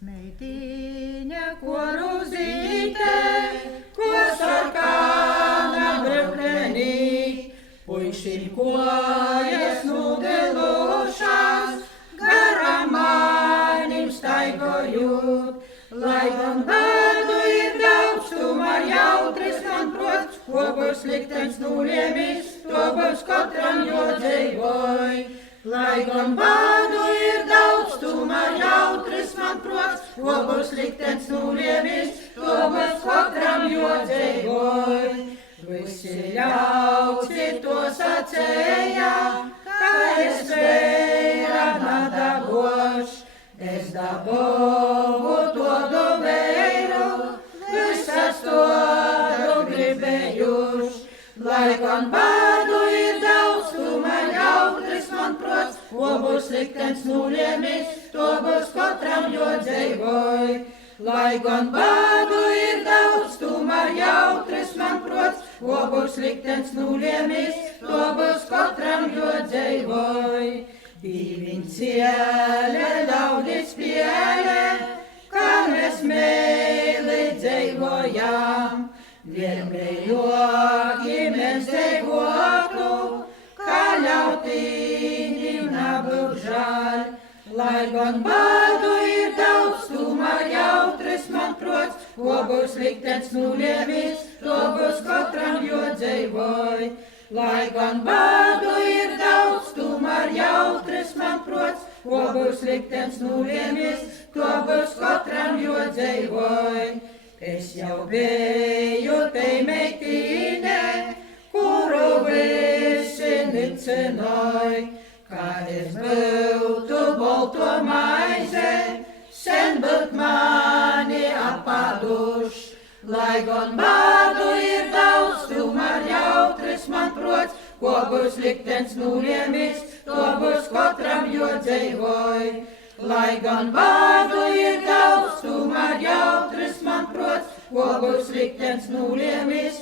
Meitiņa, ko rūzīte, ko sarkana braukenī, puišim kojas nudilušās, garam manim staigojot, lai gan bēdu ir daudz, tomēr jautris man prots, ko būs liktenis nuliemis, to būs katram jodzējoj. Lai gan bēdu ir daudz, tomēr jautris man prots, ko būs liktenis nuliemis, to būs katram jodzējoj. Visi ļauci to sacēja, ka es vēra nadaboš, es dabovu to dovēru, visas to gribējuš. Lai gan bēdu ir daudz, tomēr jautris man prots, ko būs liktenis nuliemis, to būs katram jodzējoj. Lai gan bēdu ir daudz, tomēr jautris man prots, ko būs liktenis nuliemis, to būs katram jodzējoj. Dīviņ ciele, ļaudis piele, kā mēs mēli dzējojām. Vienmēļoki mēs dzīvotu, kā ļautīņiem nebūtu žēl. Lai gan bēdu ir daudz, tomēr jautris man prots, ko būs liktenis nuliemis, to būs katram jodzējoj. Lai gan bēdu ir daudz, tomēr jautris man prots, ko būs liktenis nuliemis, to būs katram jodzējoj. Es jau biju tei meitīne, kuru visi nicināj, kā es būtu bolto maize, sen būt mani apāduš. Lai gan bēdu ir daudz, tomēr jautris man prots, ko būs liktenis nuliemis, to būs katram jodzējoj. Lai gan bēdu ir daudz, tomēr jautris man prots, ko būs liktenis nuliemis,